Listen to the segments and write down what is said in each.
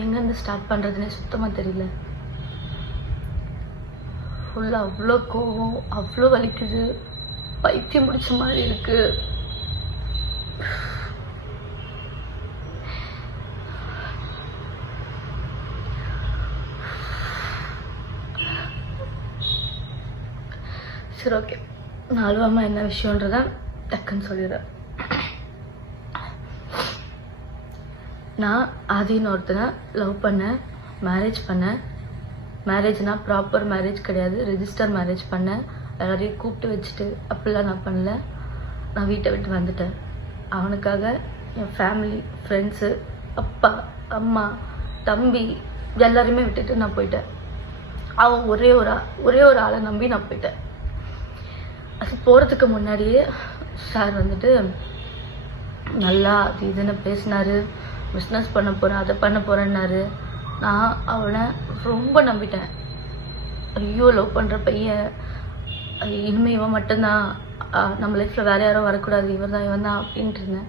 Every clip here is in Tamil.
எங்கேருந்து ஸ்டார்ட் பண்ணுறதுனே சுத்தமாக தெரியல. ஃபுல்லாக அவ்வளோ கோவம், அவ்வளோ வலிக்குது, பைத்தியம் பிடிச்ச மாதிரி இருக்கு. சரி, ஓகே, நான் அழுவாம என்ன விஷயன்றத டக்குன்னு சொல்லிடுறேன். நான் ஆதின்னு ஒருத்தனை லவ் பண்ணேன், மேரேஜ் பண்ணேன். மேரேஜ்னா ப்ராப்பர் மேரேஜ் கிடையாது, ரெஜிஸ்டர் மேரேஜ் பண்ணேன். எல்லாரையும் கூப்பிட்டு வச்சுட்டு அப்படிலாம் நான் பண்ணல. நான் வீட்டை விட்டு வந்துட்டேன். அவனுக்காக என் ஃபேமிலி, ஃப்ரெண்ட்ஸு, அப்பா, அம்மா, தம்பி எல்லாரையுமே விட்டுட்டு நான் போயிட்டேன். அவன் ஒரே ஒரு ஆளை நம்பி நான் போயிட்டேன். அது போகிறதுக்கு முன்னாடியே சார் வந்துட்டு நல்லா அது இதுன்னு பேசினாரு. பிஸ்னஸ் பண்ண போகிறேன், அதை பண்ண போகிறேன்னாரு. நான் அவனை ரொம்ப நம்பிட்டேன். ஐயோ, லவ் பண்ணுற பையன், இனிமேல் இவன் மட்டும்தான், நம்ம லைஃப்பில் வேறு யாரும் வரக்கூடாது, இவன் தான் அப்படின்ட்டு இருந்தேன்.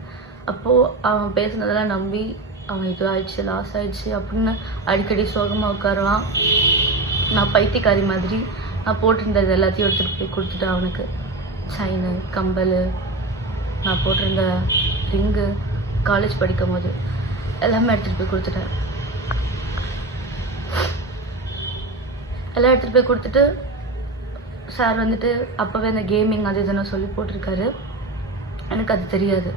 அப்போது அவன் பேசுனதெல்லாம் நம்பி அவன் இது ஆயிடுச்சு, லாஸ் ஆயிடுச்சு அப்படின்னு அடிக்கடி சோகமாக உட்காருவான். நான் பைத்தியக்காரி மாதிரி நான் போட்டிருந்தது எல்லாத்தையும் எடுத்துகிட்டு போய் கொடுத்துட்டேன். அவனுக்கு செயின், கம்பல், நான் போட்டிருந்த ரிங்கு, காலேஜ் படிக்கும் போது எல்லாமே எடுத்துகிட்டு போய் கொடுத்துட்டேன். எல்லாம் எடுத்துகிட்டு போய் கொடுத்துட்டு சார் வந்துட்டு அப்போவே அந்த கேமிங் அது இதுன்னு சொல்லி போட்டிருக்காரு. எனக்கு அது தெரியாது.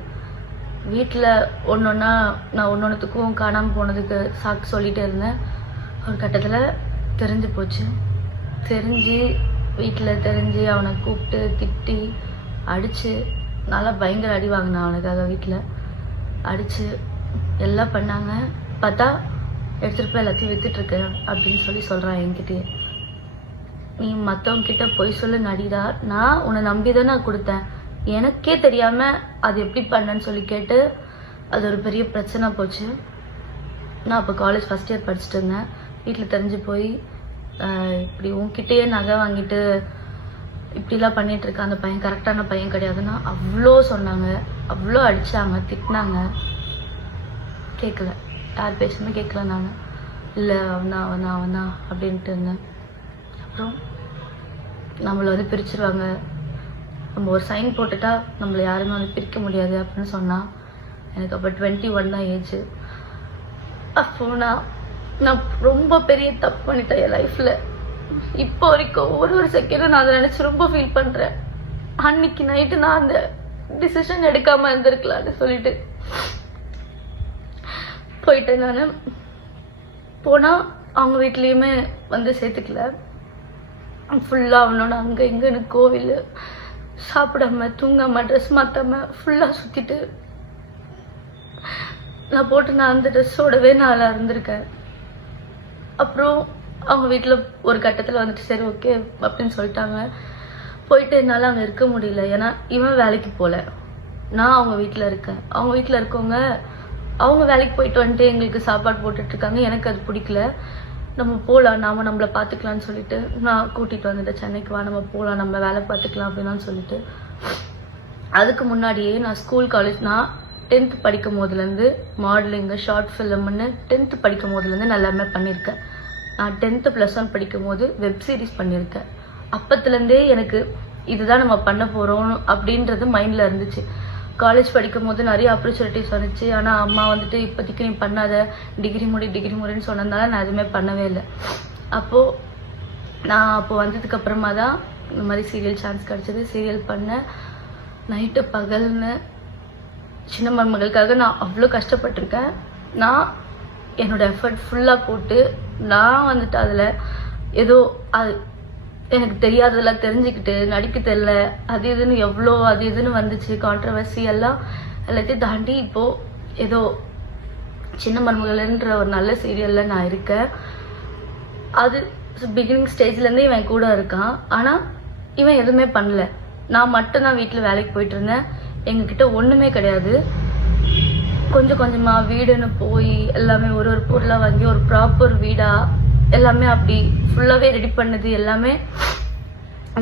வீட்டில் ஒன்றொன்னா நான் ஒன்றொன்றுத்துக்கும் காணாமல் போனதுக்கு சாக்கு சொல்லிகிட்டே இருந்தேன். ஒரு கட்டத்தில் தெரிஞ்சு போச்சு. வீட்டில் தெரிஞ்சு அவனை கூப்பிட்டு திட்டி அடித்து நல்லா பயங்கர அடி வாங்கினான் அவனுக்காக. வீட்டில் அடித்து எல்லாம் பண்ணாங்க. பார்த்தா எடுத்துகிட்டு போய் எல்லாத்தையும் விற்றுட்ருக்க அப்படின்னு சொல்கிறான் என்கிட்டயே. நீ மற்றவங்கிட்ட பொய் சொல்ல நடிடா, நான் உன்னை நம்பி தான் நான் கொடுத்தேன், எனக்கே தெரியாமல் அது எப்படி பண்ணேன்னு சொல்லி கேட்டு அது ஒரு பெரிய பிரச்சனை போச்சு. நான் அப்போ காலேஜ் ஃபஸ்ட் இயர் படிச்சுட்டு இருந்தேன். வீட்டில் தெரிஞ்சு போய் இப்படி உன்கிட்டயே நகை வாங்கிட்டு இப்படிலாம் பண்ணிகிட்ருக்கேன், அந்த பையன் கரெக்டான பையன் கிடையாதுன்னா அவ்வளோ சொன்னாங்க, அவ்வளோ அடித்தாங்க, திட்டினாங்க. கேட்கல, யார் பேசுமே கேட்கல. நான் இல்லை அவனா அப்படின்ட்டு இருந்தேன். அப்புறம் நம்மளை வந்து பிரிச்சுருவாங்க, நம்ம ஒரு சைன் போட்டுட்டா நம்மளை யாருமே வந்து பிரிக்க முடியாது அப்படின்னு சொன்னான். எனக்கு அப்போ 21 தான் ஏஜ். அப்போ நான் ரொம்ப பெரிய தப்பு பண்ணிட்டேன் என் லைஃப்பில். இப்போ வரைக்கும் ஒரு செகண்டும் நான் அதை நினச்சி ரொம்ப ஃபீல் பண்ணுறேன். அன்னைக்கு நைட்டு நான் அந்த டிசிஷன் எடுக்காமல் இருந்திருக்கலான்னு சொல்லிட்டு போயிட்டேன். நான் போனால் அவங்க வீட்லேயுமே வந்து சேர்த்துக்கல. ஃபுல்லாக அவனோட அங்கே இங்கேன்னு கோவில், சாப்பிடாம தூங்காமல் ட்ரெஸ் மாற்றாமல் ஃபுல்லாக சுற்றிட்டு நான் அந்த ட்ரெஸ்ஸோடவே நான் இருந்திருக்கேன். அப்புறம் அவங்க வீட்டில் ஒரு கட்டத்தில் வந்துட்டு சரி ஓகே அப்படின்னு சொல்லிட்டாங்க. போயிட்டு என்னால் அங்கே இருக்க முடியல. ஏன்னா இவன் வேலைக்கு போகல, நான் அவங்க வீட்டில் இருக்கேன். அவங்க வீட்டில் இருக்கவங்க அவங்க வேலைக்கு போயிட்டு வந்துட்டு எங்களுக்கு சாப்பாடு போட்டுட்ருக்காங்க. எனக்கு அது பிடிக்கல. நம்ம போகலாம், நம்மளை பார்த்துக்கலான்னு சொல்லிட்டு நான் கூட்டிகிட்டு வந்துட்டேன் சென்னைக்கு. வா நம்ம போகலாம், நம்ம வேலை பார்த்துக்கலாம் அப்படின்னு சொல்லிட்டு. அதுக்கு முன்னாடியே நான் ஸ்கூல் காலேஜ், நான் 10th படிக்கும் போதுலேருந்து மாடலிங்கு, ஷார்ட் ஃபிலிம்னு 10th படிக்கும் போதுலேருந்து நான் எல்லாமே பண்ணியிருக்கேன். நான் 10th +1 படிக்கும் போது வெப் சீரிஸ் பண்ணியிருக்கேன். அப்பத்துலேருந்தே எனக்கு இதுதான் நம்ம பண்ண போகிறோம் அப்படின்றது மைண்டில் இருந்துச்சு. காலேஜ் படிக்கும் போது நிறைய ஆப்பர்ச்சுனிட்டிஸ் வந்துச்சு. ஆனால் அம்மா வந்துட்டு இப்போதைக்கு நீ பண்ணாத, டிகிரி முடின்னு சொன்னதுனால நான் எதுவுமே பண்ணவே இல்லை. அப்போ வந்ததுக்கப்புறமா தான் இந்த மாதிரி சீரியல் சான்ஸ் கிடச்சிது. சீரியல் பண்ணேன், நைட்டு பகல்னு. சின்ன மருமகளுக்காக நான் அவ்வளோ கஷ்டப்பட்டிருக்கேன். நான் என்னோடய எஃபர்ட் ஃபுல்லாக போட்டு நான் வந்துட்டு அதில் ஏதோ அது எனக்கு தெரியாததெல்லாம் தெரிஞ்சுக்கிட்டு நடிக்க தெரியல, அது இதுன்னு வந்துச்சு. கான்ட்ரவர்சி எல்லாத்தையும் தாண்டி இப்போது ஏதோ சின்ன மருமகள்ன்ற ஒரு நல்ல சீரியலில் நான் இருக்கேன். அது பிகினிங் ஸ்டேஜ்லேருந்தே இவன் கூட இருக்கான். ஆனால் இவன் எதுவுமே பண்ணல. நான் மட்டும்தான் வீட்டில் வேலைக்கு போயிட்டு இருந்தேன். எங்ககிட்ட ஒன்றுமே கிடையாது. கொஞ்சம் கொஞ்சமாக வீடுன்னு போய் எல்லாமே ஒரு பொருளாக வாங்கி ஒரு ப்ராப்பர் வீடாக எல்லாமே அப்படி ஃபுல்லாகவே ரெடி பண்ணது எல்லாமே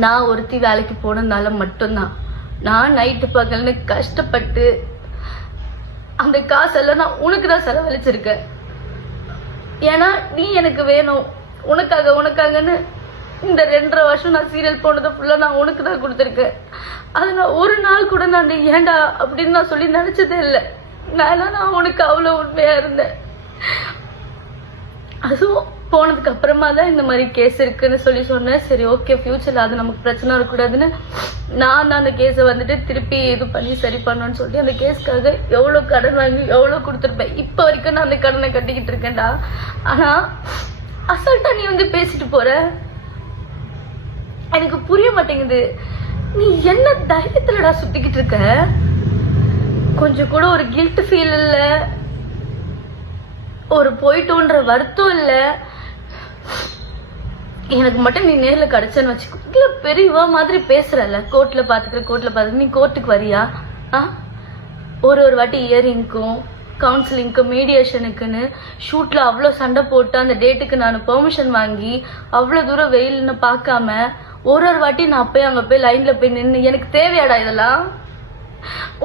நான் ஒருத்தி வேலைக்கு போனதுனால மட்டும்தான். நான் நைட்டு பகல்னு கஷ்டப்பட்டு அந்த காசெல்லாம் நான் உனக்கு தான் செலவழிச்சிருக்கேன். ஏன்னா நீ எனக்கு வேணும், உனக்காகன்னு இந்த 2.5 வருஷம் நான் சீரியல் போனதை ஃபுல்லாக நான் உனக்கு தான் கொடுத்துருக்கேன். அது நான் ஒரு நாள் கூட நான் ஏண்டா அப்படின்னு நான் சொல்லி நினச்சதே இல்லை. நான் உனக்கு அவ்வளோ உண்மையாக இருந்தேன். அதுவும் போனதுக்கு அப்புறமா தான் இந்த மாதிரி கேஸ் இருக்குன்னு சொல்லி சொன்னேன். சரி ஓகே, ஃபியூச்சரில் அது நமக்கு பிரச்சனை இருக்கக்கூடாதுன்னு நான் தான் அந்த கேஸை வந்துட்டு திருப்பி இது பண்ணி சரி பண்ணணும்னு சொல்லி அந்த கேஸ்க்காக எவ்வளோ கடன் வாங்கி எவ்வளோ கொடுத்துருப்பேன். இப்போ வரைக்கும் நான் அந்த கடனை கட்டிக்கிட்டு இருக்கேன்டா. ஆனால் அசால்ட்டா நீ வந்து பேசிட்டு போற, எனக்கு புரிய மாட்டேங்குது. நீ என்ன தைரியத்துலடா சுத்திக்கிட்டு இருக்க? கொஞ்சம் கூட ஒரு கில்ட் ஃபீல் இல்ல, ஒரு போயிட்டோன்ற வருத்தம் இல்ல. எனக்கு மட்டும் நீ நேர்ல கிடைச்சன்னு வச்சுக்கோ. பெரியவா மாதிரி பேசுறல, கோர்ட்ல பாத்துக்கிற நீ கோர்ட்டுக்கு வரியா? ஒரு வாட்டி இயரிங்க்கும் கவுன்சிலிங்க்கு மீடியேஷனுக்குன்னு ஷூட்ல அவ்வளோ சண்டை போட்டு அந்த டேட்டுக்கு நான் பெர்மிஷன் வாங்கி அவ்வளோ தூரம் வெயில்னு பார்க்காம ஒரு வாட்டி நான் போய் அங்கே போய் லைன்ல போய் நின்று எனக்கு தேவையாடா இதெல்லாம்?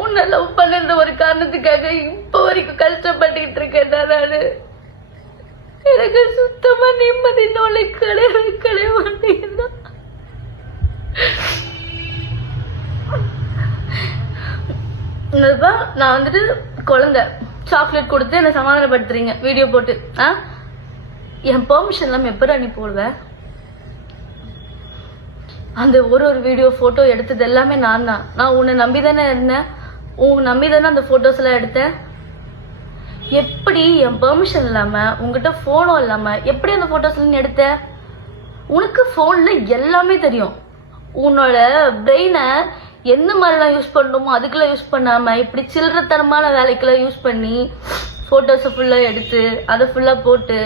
உன்னை லவ் பண்ணுற ஒரு காரணத்துக்காக இப்போ வரைக்கும் கஷ்டப்பட்டுக்கிட்டு இருக்கேன் நானு. எனக்கு சுத்தமா நிம்மதி நோலை கிடையவே மாட்டேங்குதா. நான் வந்துட்டு குழந்தை சாக்லேட் கொடுத்து என்ன சமாதானப்படுத்துறீங்க வீடியோ போட்டு. என் பெர்மிஷன் இல்லாம எப்படா நீ போடுவேன்? அந்த ஒரு வீடியோ போட்டோ எடுத்தது எல்லாமே நான் தான். நான் உன்னை நம்பிதானே இருந்தேன், உன் நம்பிதானே அந்த போட்டோஸ் எல்லாம் எடுத்தேன். எப்படி என் பெர்மிஷன் இல்லாம உங்ககிட்ட போனும் இல்லாம எப்படி அந்த போட்டோஸ் நீ எடுத்த? உனக்கு போன்ல எல்லாமே தெரியும். உன்னோட பிரெயினை எந்த மாதிரிலாம் யூஸ் பண்ணணுமோ அதுக்கெல்லாம் யூஸ் பண்ணாம இப்படி சில்லறத்தனமான வேலைக்கெல்லாம் யூஸ் பண்ணி போட்டோஸை ஃபுல்லாக எடுத்து அதை ஃபுல்லாக போட்டு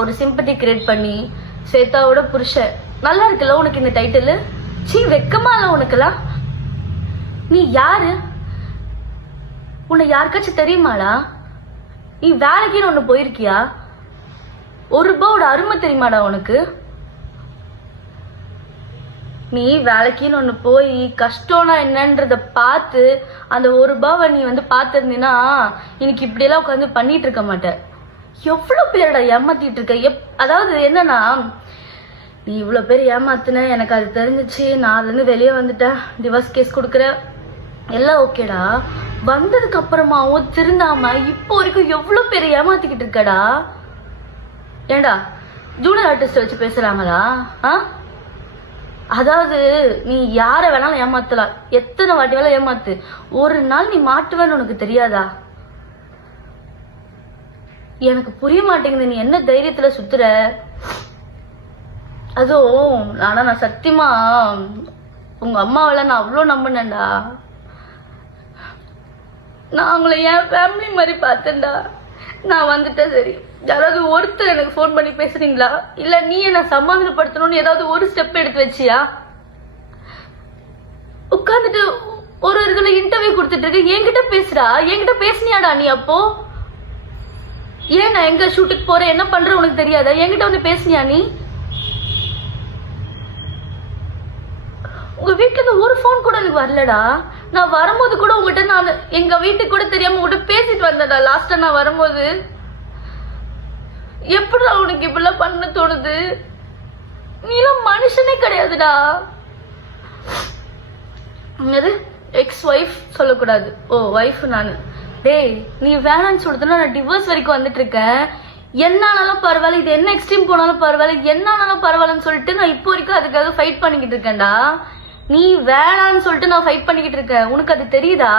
ஒரு சிம்பத்தி கிரியேட் பண்ணி சேத்தாவோட புருஷன். நல்லா இருக்குல்ல உனக்கு இந்த டைட்டில்? வெக்கமா இல்ல உனக்குலாம்? நீ யாரு? உன்னை யாருக்காச்சும் தெரியுமாடா? நீ வேலைக்குன்னு ஒன்று போயிருக்கியா? ₹1 அருமை தெரியுமாடா உனக்கு? நீ வேலைக்குன்னு ஒன்று போய் கஷ்டம்னா என்னன்றத பார்த்து அந்த ₹1 நீ வந்து பார்த்துருந்தீன்னா இன்னைக்கு இப்படியெல்லாம் உட்காந்து பண்ணிட்டு இருக்க மாட்டேன். எவ்வளோ பேரோட ஏமாத்திட்டு இருக்க. அதாவது என்னன்னா, நீ இவ்வளோ பேர் ஏமாத்துன, எனக்கு அது தெரிஞ்சிச்சு, நான் அதுலேருந்து வெளியே வந்துட்டேன், டிவோர்ஸ் கேஸ் கொடுக்குற எல்லாம் ஓகேடா. வந்ததுக்கு அப்புறமாவும் திருந்தாம இப்போ வரைக்கும் எவ்வளோ பேர் ஏமாத்திக்கிட்டு இருக்கடா. ஏண்டா ஜூனியர் ஆர்டிஸ்ட் வச்சு பேசுறாங்களா? அதாவது நீ யாரை வேணாலும் ஏமாத்தலாம், எத்தனை வாட்டி வேலை ஏமாத்து, ஒரு நாள் நீ மாட்டுவேன்னு உனக்கு தெரியாதா? எனக்கு புரிய மாட்டேங்குது நீ என்ன தைரியத்துல சுத்துற. அதுவும் நான் சத்தியமா உங்க அம்மாவெல்லாம் நான் அவ்வளோ நம்பினேன்டா. நான் அவங்கள என் ஃபேமிலி மாதிரி பார்த்தேன்டா. நான் வந்துட்டேன், சரி யாராவது ஒருத்தர் எனக்கு ஃபோன் பண்ணி பேசுறீங்களா, இல்ல நீ என்ன சமாதானப்படுத்தணும்னு ஏதாவது ஒரு ஸ்டெப் எடுத்து வச்சியா? உட்காந்துட்டு ஒரு இதுல இன்டர்வியூ கொடுத்துட்டு இருக்கு, என்கிட்ட பேசுறா. என்கிட்ட பேசுனியாடா நீ? அப்போ ஏன் நான் எங்க ஷூட்டுக்கு போறேன் என்ன பண்ற உனக்கு தெரியாதா? என்கிட்ட வந்து பேசுனியா நீ? உங்க வீட்டுல இருந்து ஒரு போன் கூட எனக்கு வரலடா. நான் வரும்போது கூட உங்ககிட்ட நான் எங்க வீட்டுக்கு கூட தெரியாம உங்ககிட்ட பேசிட்டு வந்தடா. லாஸ்டா நான் வரும்போது எப்படிடா உனக்கு இப்படிலாம் பண்ண தோணுது? நீலாம் மனுஷனே கிடையாதுடா. எக்ஸ் ஒய்ஃப் சொல்லக்கூடாது, ஓ ஒய்ஃப் நானு. டேய் நீ வேணான்னு சொல்றதுன்னா நான் டிவோர்ஸ் வரைக்கும் வந்துட்டு இருக்கேன். என்னாலும் பரவாயில்ல, இது என்ன எக்ஸ்ட்ரீம் போனாலும் பரவாயில்ல, என்னாலும் பரவாயில்லன்னு சொல்லிட்டு நான் இப்போ வரைக்கும் அதுக்காக ஃபைட் பண்ணிக்கிட்டு இருக்கேன்டா. நீ வேணான்னு சொல்லிட்டு நான் ஃபைட் பண்ணிக்கிட்டு இருக்கேன். உனக்கு அது தெரியுதா?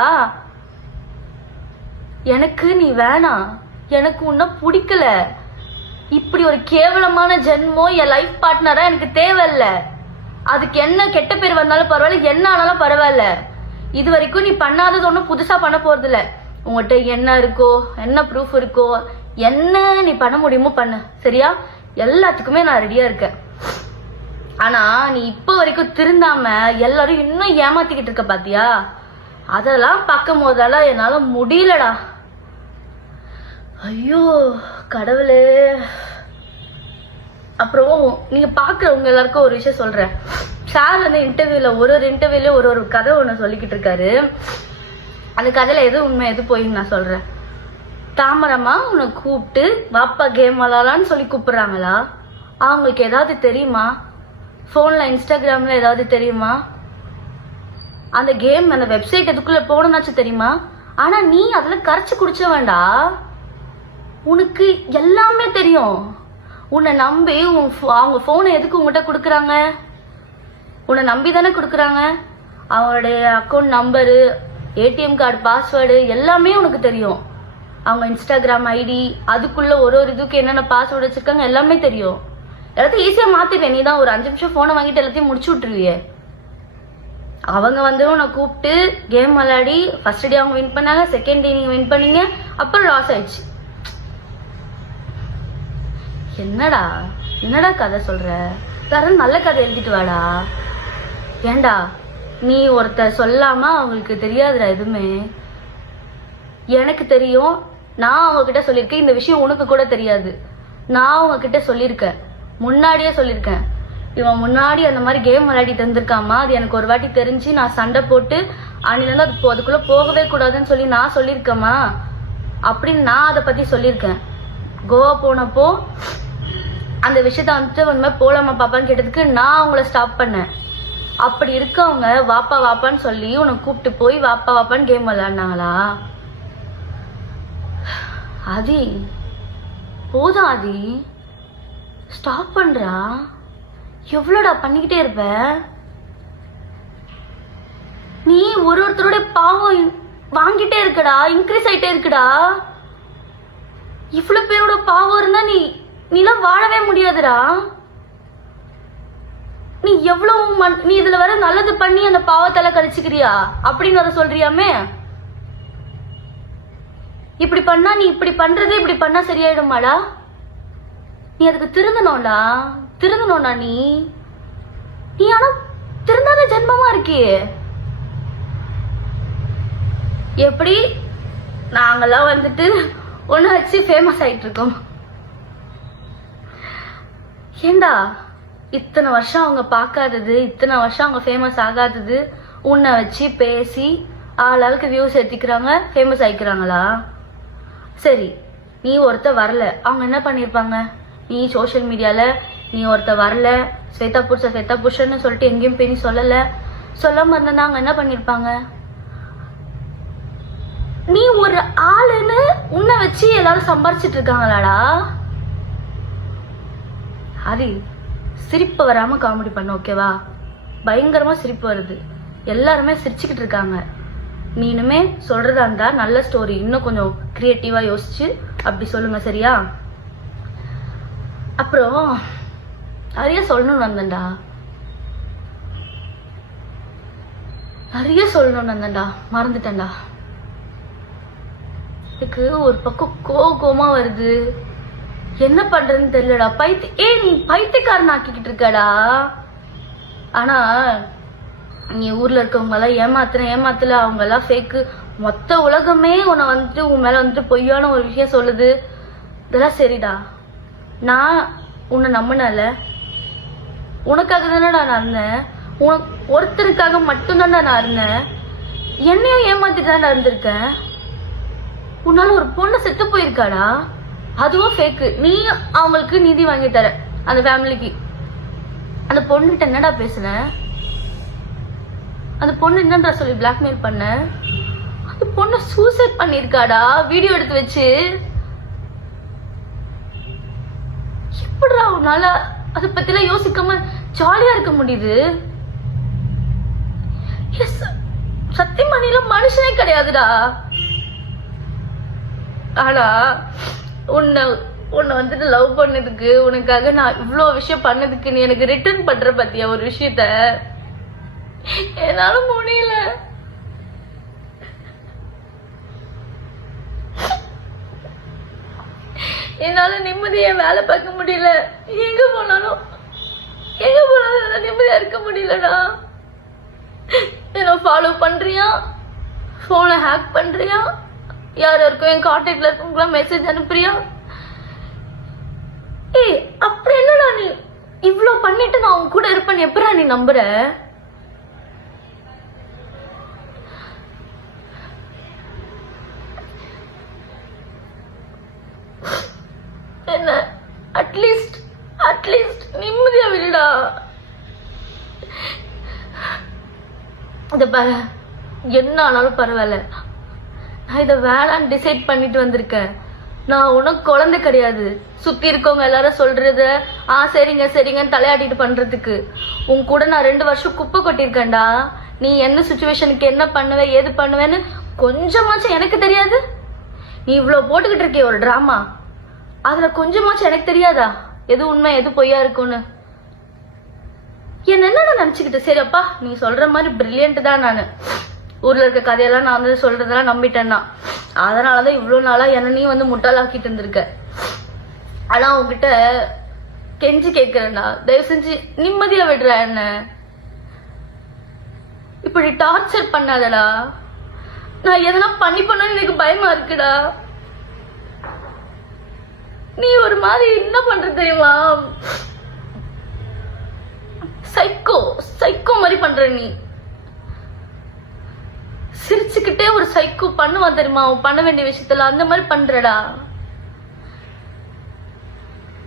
எனக்கு நீ வேணாம், எனக்கு உன்ன பிடிக்கல. இப்படி ஒரு கேவலமான ஜென்மம் என் லைஃப் பார்ட்னரா எனக்கு தேவையில்ல. அதுக்கு என்ன கெட்ட பேர் வந்தாலும் பரவாயில்ல, என்ன ஆனாலும் பரவாயில்ல. இது வரைக்கும் நீ பண்ணாதது ஒன்றும் புதுசா பண்ண போறது இல்ல. உங்கள்கிட்ட என்ன இருக்கோ, என்ன ப்ரூஃப் இருக்கோ, என்ன நீ பண்ண முடியுமோ பண்ணு, சரியா? எல்லாத்துக்குமே நான் ரெடியா இருக்கேன். ஆனா நீ இப்போ வரைக்கும் திருந்தாம எல்லாரும் இன்னும் ஏமாத்திக்கிட்டு இருக்க பாத்தியா? அதெல்லாம் பார்க்கும் போதெல்லாம் என்னால முடியலடா. ஐயோ கடவுளே. அப்புறம் நீங்க பாக்குறவங்க எல்லாருக்கும் ஒரு விஷயம் சொல்றேன். சார் வந்து இன்டர்வியூல ஒரு இன்டர்வியூல ஒரு கதை ஒண்ணு சொல்லிக்கிட்டு இருக்காரு. அந்த கதையில எது உண்மை எது போயின்னு நான் சொல்றேன். கேமராமா உன்னை கூப்பிட்டு வாப்பா கேம் விளாடலான்னு சொல்லி கூப்பிடுறாங்களா? அவங்களுக்கு ஏதாவது தெரியுமா? ஃபோனில் இன்ஸ்டாகிராமில் ஏதாவது தெரியுமா? அந்த கேம் அந்த வெப்சைட் எதுக்குள்ளே போகணுன்னாச்சும் தெரியுமா? ஆனால் நீ அதில் கரைச்சி குடிச்ச வேண்டா, உனக்கு எல்லாமே தெரியும். உன்னை நம்பி அவங்க ஃபோனை எதுக்கு உங்கள்கிட்ட கொடுக்குறாங்க? உன்னை நம்பி தானே கொடுக்குறாங்க. அவங்களுடைய account number, ATM card password எல்லாமே உனக்கு தெரியும். அவங்க இன்ஸ்டாகிராம் ஐடி, அதுக்குள்ள ஒரு இதுக்கு என்னென்ன பாஸ்வேர்டு வச்சிருக்காங்க எல்லாமே தெரியும். எல்லாத்தையும் ஈஸியாக மாற்றிடுவேன். நீ தான் ஒரு 5 நிமிஷம் ஃபோனை வாங்கிட்டு எல்லாத்தையும் முடிச்சு விட்டுருவியே. அவங்க வந்து உன்னை கூப்பிட்டு கேம் விளையாடி ஃபர்ஸ்ட் டே அவங்க வின் பண்ணாங்க, செகண்ட் டே நீங்கள் வின் பண்ணீங்க, அப்புறம் லாஸ் ஆயிடுச்சு. என்னடா என்னடா கதை சொல்ற? வேற நல்ல கதை எழுதிட்டு வாடா. ஏண்டா நீ ஒருத்தர் சொல்லாம அவங்களுக்கு தெரியாதுடா எதுவுமே. எனக்கு தெரியும். நான் அவங்க கிட்ட சொல்லியிருக்கேன். இந்த விஷயம் உனக்கு கூட தெரியாது. நான் அவங்க கிட்ட சொல்லியிருக்கேன், முன்னாடியே சொல்லியிருக்கேன். இவன் முன்னாடி அந்த மாதிரி கேம் விளையாடிட்டு இருந்திருக்காமா, அது எனக்கு ஒரு வாட்டி தெரிஞ்சு நான் சண்டை போட்டு அன்னிலேருந்து அதுக்குள்ள போகவே கூடாதுன்னு சொல்லி நான் சொல்லியிருக்கேம்மா அப்படின்னு நான் அதை பத்தி சொல்லியிருக்கேன். கோவா போனப்போ அந்த விஷயத்த வந்துட்டு ஒன்றுமே போலாமா பாப்பான்னு கேட்டதுக்கு நான் அவங்கள ஸ்டாப் பண்ணேன். அப்படி இருக்கவங்க வாப்பா வாப்பான்னு சொல்லி உனக்கு கூப்பிட்டு போய் வாப்பா வாப்பான்னு கேம் விளையாடினாங்களா? ஆதி போதும் ஆதி, ஸ்டாப் பண்றா. எவ்வளோடா பண்ணிக்கிட்டே இருப்ப நீ? ஒருத்தரோட பாவம் வாங்கிட்டே இருக்கடா, இன்க்ரீஸ் ஆயிட்டே இருக்குடா. இவ்வளவு பேரோட பாவம் இருந்தா நீலாம் வாழவே முடியாதுடா. நீ எவ்வளவு நீ இதுல வர நல்லது பண்ணி அந்த பாவத்தால கழிச்சுக்கிறியா அப்படின்னு அதை சொல்றியாமே. இப்படி பண்ணா நீ இப்படி பண்றது இப்படி பண்ணா சரியாயிடுமாடா? நீ அதுக்கு திருந்தணும்டா, திருந்தணும்டா. நீ ஆனா திருந்தாத ஜென்மமா இருக்கியே. எப்படி நாங்கெல்லாம் வந்துட்டு ஒன்னு வச்சு ஃபேமஸ் ஆயிட்டு இருக்கோம். ஏண்டா இத்தனை வருஷம் அவங்க பார்க்காதது, இத்தனை வருஷம் அவங்க ஃபேமஸ் ஆகாதது உன்னை வச்சு பேசி ஆளாளுக்கு வியூஸ் ஏற்றிக்கிறாங்க, ஃபேமஸ் ஆகிக்கிறாங்களா? சரி, நீ ஒருத்த வரல, அவங்க என்ன பண்ணியிருப்பாங்க? நீ சோஷியல் மீடியாவில் நீ ஒருத்த வரல, ஸ்வேதா புருஷன்னு சொல்லிட்டு எங்கேயும் போய் நீ சொல்லாம இருந்தா அவங்க என்ன பண்ணியிருப்பாங்க? நீ ஒரு ஆளுன்னு உன்னை வச்சு எல்லாரும் சம்பாரிச்சிட்டு இருக்காங்களாடா? அது சிரிப்பு வராம காமெடி பண்ண, ஓகேவா? பயங்கரமா சிரிப்பு வருது, எல்லாருமே சிரிச்சுக்கிட்டு இருக்காங்க. நீ இனிமே சொல்றதா இருந்தா நல்ல ஸ்டோரி இன்னும் கொஞ்சம் கிரியேட்டிவா யோசிச்சு அப்படி சொல்லுங்க, சரியா? அப்புறம் நிறைய சொல்லணும்னு வந்தேன்டா, நிறைய சொல்லணும்னு வந்தேன்டா, மறந்துட்டேன்டா. எனக்கு ஒரு பக்கம் கோவமா வருது, என்ன பண்றதுன்னு தெரியலடா. நீ பைத்தியக்காரன் ஆக்கிக்கிட்டு இருக்கடா. ஆனா நீ ஊர்ல இருக்கவங்க எல்லாம் ஏமாத்தல, அவங்க எல்லாம் ஃபேக்கு. மொத்த உலகமே உன்னை வந்துட்டு உன் மேல வந்துட்டு பொய்யான ஒரு விஷயம் சொல்லுது. இதெல்லாம் சரிடா. நான் உன்னை நம்பினல, உனக்காக தானடா நான் இருந்தேன், ஒருத்தருக்காக மட்டும்தான்டா நான் இருந்தேன். என்னையும் ஏமாத்திட்டு தான் இருந்திருக்கேன். உன்னால ஒரு பொண்ணு செத்து போயிருக்காடா, அதுவும் ஃபேக்கு. நீ அவங்களுக்கு நீதி வாங்கி தர, அந்த ஃபேமிலிக்கு. அந்த பொண்ணுகிட்ட என்னடா பேசுன? அந்த பொண்ணு என்னடா சொல்லி பிளாக்மெயில் பண்ண? அந்த பொண்ணு சூசைட் பண்ணிருக்காடா, வீடியோ எடுத்து வச்சு. எப்படிடா உன்னால அதை பத்திலாம் யோசிக்காம ஜாலியா இருக்க முடியுது? சத்தியமணில மனுஷனே கிடையாதுடா. ஆனா உன்னை வந்துட்டு லவ் பண்ணதுக்கு, உனக்காக நான் இவ்வளோ விஷயம் பண்ணதுக்கு நீ எனக்கு ரிட்டர்ன் பண்ற பத்தியா ஒரு விஷயத்த? என்னால முடியல. என்னால நிம்மதியா வேலை பார்க்க முடியல. எங்க போனாலும் நிம்மதியா இருக்க முடியலடா. என்ன ஃபாலோ பண்றியா, போனை ஹேக் பண்றியா, யாருக்கும் என் கான்டாக்ட்ல இருக்கவங்களாம் மெசேஜ் அனுப்புறியா? அப்படி என்னடா நீ இவ்ளோ பண்ணிட்டு நான் உன் கூட இருப்பேன்னு எப்படா நீ நம்புற? என்ன அட்லீஸ்ட் அட்லீஸ்ட் நிம்மதியா விடுடா. இத பாரு, என்ன ஆனாலும் பரவாயில்ல, நான் இதை வேணான்னு டிசைட் பண்ணிட்டு வந்திருக்கேன். நான் உனக்கு குழந்தை கிடையாது. சுத்தி இருக்கவங்க எல்லாரும் சொல்றத சரிங்க சரிங்கன்னு தலையாட்டிட்டு பண்றதுக்கு. உன் கூட நான் 2 வருஷம் குப்பை கொட்டிருக்கேன்டா. நீ என்ன சுச்சுவேஷனுக்கு என்ன பண்ணுவ ஏது பண்ணுவேன்னு கொஞ்சமாச்சும் எனக்கு தெரியாது? நீ இவ்வளவு போட்டுக்கிட்டு இருக்கிய ஒரு டிராமா, அதுல கொஞ்சமாச்சும் எனக்கு தெரியாதா எது உண்மை எது பொய்யா இருக்கும்னு? என்ன நினைச்சுக்கிட்டு சரி அப்பா நீ சொல்ற மாதிரி பிரில்லியன்ட் தான். நானு ஊர்ல இருக்க கதையெல்லாம் நான் வந்து சொல்றதெல்லாம் நம்பிட்டேன்னா, அதனாலதான் இவ்வளவு நாளா என்ன நீ வந்து முட்டாளாக்கிட்டு இருந்திருக்க. ஆனா உங்ககிட்ட கெஞ்சி கேட்கிறேன்டா, தயவு செஞ்சு நிம்மதியா விடுற. என்ன இப்படி டார்ச்சர் பண்ணாதடா. நான் எதெல்லாம் பண்ணணும்னு எனக்கு பயமா இருக்குடா. நீ ஒரு மாதிரி என்ன பண்ற தெரியுமா? சைக்கோ சைக்கோ மாதிரி பண்ற. நீ சிரிச்சுக்கிட்டே ஒரு சைக்கோ பண்ணுவான் தெரியுமா? பண்ண வேண்டிய விஷயத்துல அந்த மாதிரி பண்றடா.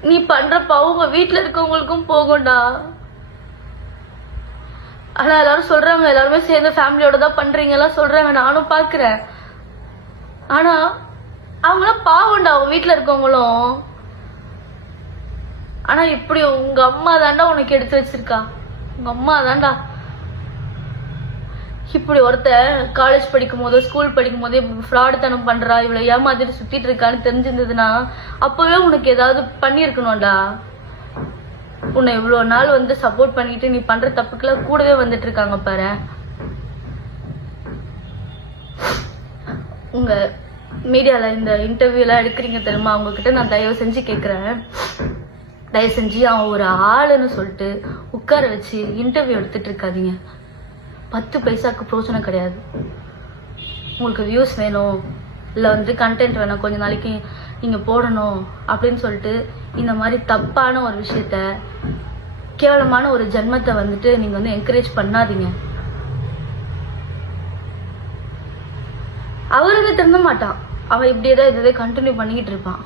நீ பண்ற பாவம் வீட்டுல இருக்கவங்களுக்கும் போகும்டா. ஆனா எல்லாரும் சொல்றாங்க, எல்லாருமே சேர்ந்து ஃபேமிலியோட தான் பண்றீங்க எல்லாம் சொல்றாங்க, நானும் பாக்குறேன். ஆனா அவங்களாம் பாவம்டா, அவங்க வீட்டுல இருக்கவங்களும். ஆனா இப்படி உங்க அம்மா தாண்டா உனக்கு எடுத்து வச்சிருக்கா. உங்க அம்மா தாண்டா இப்படி ஒருத்த காலேஜ் படிக்கும் போதோ ஸ்கூல் படிக்கும் போதே ஃப்ராடுத்தனம் பண்றா, இவ்வளவு ஏமாத்திட்டு சுத்திட்டு இருக்கான்னு தெரிஞ்சிருந்ததுன்னா அப்பவே உனக்கு ஏதாவது பண்ணிருக்கணும்டா. உன்னை இவ்வளவு நாள் வந்து சப்போர்ட் பண்ணிட்டு நீ பண்ற தப்புக்கெல்லாம் கூடவே வந்துட்டு இருக்காங்க பாரு. உங்க மீடியால இந்த இன்டர்வியூ எல்லாம் எடுக்கிறீங்க தெரியுமா? அவங்க கிட்ட நான் தயவு செஞ்சு கேக்குறேன், தயவு செஞ்சு அவன் ஒரு ஆளுன்னு சொல்லிட்டு உட்கார வச்சு இன்டர்வியூ எடுத்துட்டு இருக்காதீங்க. 10 பைசாக்கு பிரோஜனம் கிடையாது. உங்களுக்கு வியூஸ் வேணும் இல்லை வந்து கண்டென்ட் வேணும், கொஞ்ச நாளைக்கு நீங்க போடணும் அப்படின்னு சொல்லிட்டு இந்த மாதிரி தப்பான ஒரு விஷயத்த, கேவலமான ஒரு ஜென்மத்தை வந்துட்டு நீங்க வந்து என்கரேஜ் பண்ணாதீங்க. அவருக்கு திருந்த மாட்டான், அவன் இப்படியேதான் இதே கண்டினியூ பண்ணிக்கிட்டு இருப்பான்.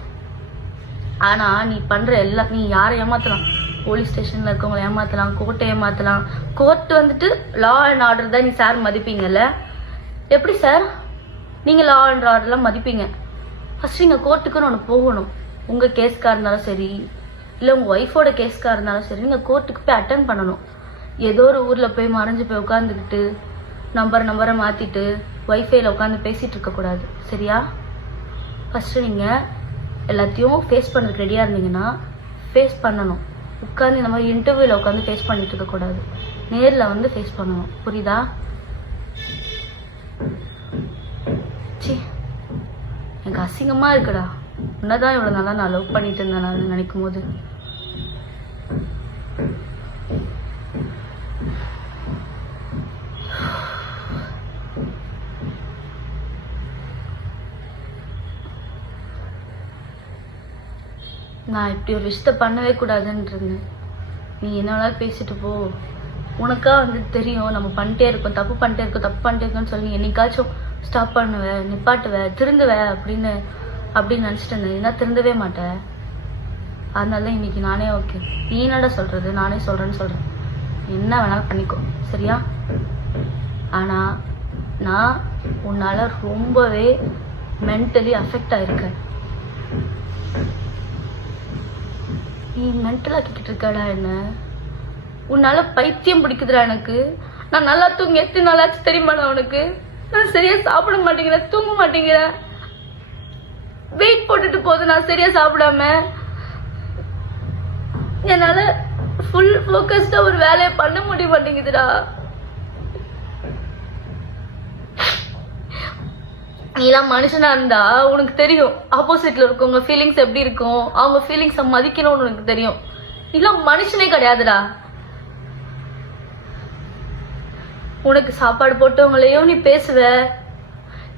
ஆனா நீ பண்ற எல்லாம், நீ யாரை ஏமாத்தலாம், போலீஸ் ஸ்டேஷன்ல இருக்கவங்களை ஏமாத்தலாம், கோர்ட்டை ஏமாத்தலாம். கோர்ட் வந்துட்டு லா அண்ட் ஆர்டர் தான் நீ சார் மதிப்பீங்கல்ல? எப்படி சார் நீங்க லா அண்ட் ஆர்டர்லாம் மதிப்பீங்க? ஃபர்ஸ்ட் நீங்க கோர்ட்டுக்குன்னு ஒன்று போகணும். உங்க கேஸ்கா இருந்தாலும் சரி, இல்லை உங்க ஒய்ஃபோட கேஸ்கா இருந்தாலும் சரி, நீங்க கோர்ட்டுக்கு போய் அட்டன் பண்ணணும். ஏதோ ஒரு ஊர்ல போய் மறைஞ்சு போய் உட்காந்துக்கிட்டு நம்பரை மாத்திட்டு ஒய்ஃபைல உட்காந்து பேசிட்டு இருக்க கூடாது, சரியா? ஃபர்ஸ்ட் நீங்க எல்லாத்தையும் ஃபேஸ் பண்ணுறதுக்கு ரெடியா இருந்தீங்கன்னா ஃபேஸ் பண்ணணும். உட்காந்து இந்த மாதிரி இன்டர்வியூல உட்காந்து ஃபேஸ் பண்ணிட்டு இருக்க கூடாது, நேர்ல வந்து ஃபேஸ் பண்ணணும், புரியுதா? சி எனக்கு அசிங்கமா இருக்குடா. உன்னதான் இவ்வளவு நாளா நான் லவ் பண்ணிட்டு இருந்தேன் நான் நினைக்கும் போது. நான் இப்படி ஒரு விஷயத்த பண்ணவே கூடாதுன்னு இருந்தேன். நீ என்ன பேசிட்டு போ, உனக்கா வந்து தெரியும் நம்ம பண்ணிட்டே இருக்கோம், தப்பு பண்ணிட்டே இருக்கோம்னு சொல்லி என்னைக்காச்சும் ஸ்டாப் பண்ணுவேன், நிப்பாட்டுவேன், திருந்துவேன் அப்படின்னு நினைச்சிட்டு இருந்தேன். என்ன திருந்தவே மாட்டேன். அதனால இன்னைக்கு நானே ஓகே, நீ என்னடா சொல்றது, நானே சொல்றேன்னு சொல்றேன். என்ன வேணாலும் பண்ணிக்கோ, சரியா? ஆனா நான் உன்னால ரொம்பவே மென்டலி அஃபெக்ட் ஆயிருக்கேன். நீ மென்டலா கேட்டுட்டு இருக்கடா என்ன? உன்னால பைத்தியம் பிடிக்குதுடா எனக்கு. நான் நல்லா தூங்கி எத்தனை நாளாச்சு தெரியுமாடா உனக்கு? நான் சரியா சாப்பிட மாட்டேங்கிறேன், தூங்க மாட்டேங்கிறேன், வெயிட் போட்டுட்டு போகுது நான் சரியா சாப்பிடாம. என்னால ஃபுல் ஃபோக்கஸ்டா ஒரு வேலையை பண்ண முடிய மாட்டேங்குதுடா. நீலாம் மனுஷனா இருந்தா உனக்கு தெரியும் ஆப்போசிட்ல இருக்கவங்க ஃபீலிங்ஸ் எப்படி இருக்கும், அவங்க ஃபீலிங்ஸை மதிக்கணும்னு உனக்கு தெரியும். நீலாம் மனுஷனே கிடையாதுடா. உனக்கு சாப்பாடு போட்டவங்களையும் நீ பேசுவ.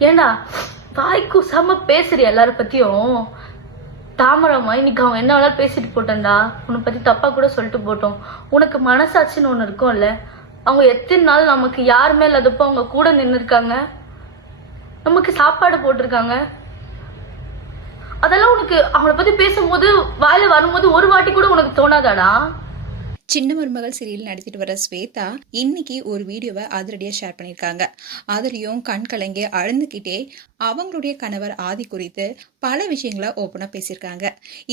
ஏண்டா வாய்க்கு செம்ம பேசுறிய எல்லார பத்தியும். தாமரமா இன்னைக்கு அவங்க என்ன வேணாலும் பேசிட்டு போட்டேன்டா, உன்னை பத்தி தப்பா கூட சொல்லிட்டு போட்டோம். உனக்கு மனசாட்சின்னு ஒண்ணு இருக்கும்ல. அவங்க எத்தனை நாள் நமக்கு யாருமே இல்லாதப்போ அவங்க கூட நின்று இருக்காங்க, நமக்கு சாப்பாடு போட்டிருக்காங்க. அதெல்லாம் உனக்கு அவங்கள பத்தி பேசும்போது வாயில வரும்போது ஒரு வாட்டி கூட உனக்கு தோணாதாடா? சின்ன மருமகள் சீரியல் நடத்திட்டு வர ஸ்வேதா இன்னைக்கு ஒரு வீடியோவை அதிரடியாக ஷேர் பண்ணியிருக்காங்க. அதுலேயும் கண் கலங்கி அழுந்துக்கிட்டே அவங்களுடைய கணவர் ஆதி குறித்து பல விஷயங்களை ஓப்பனாக பேசியிருக்காங்க.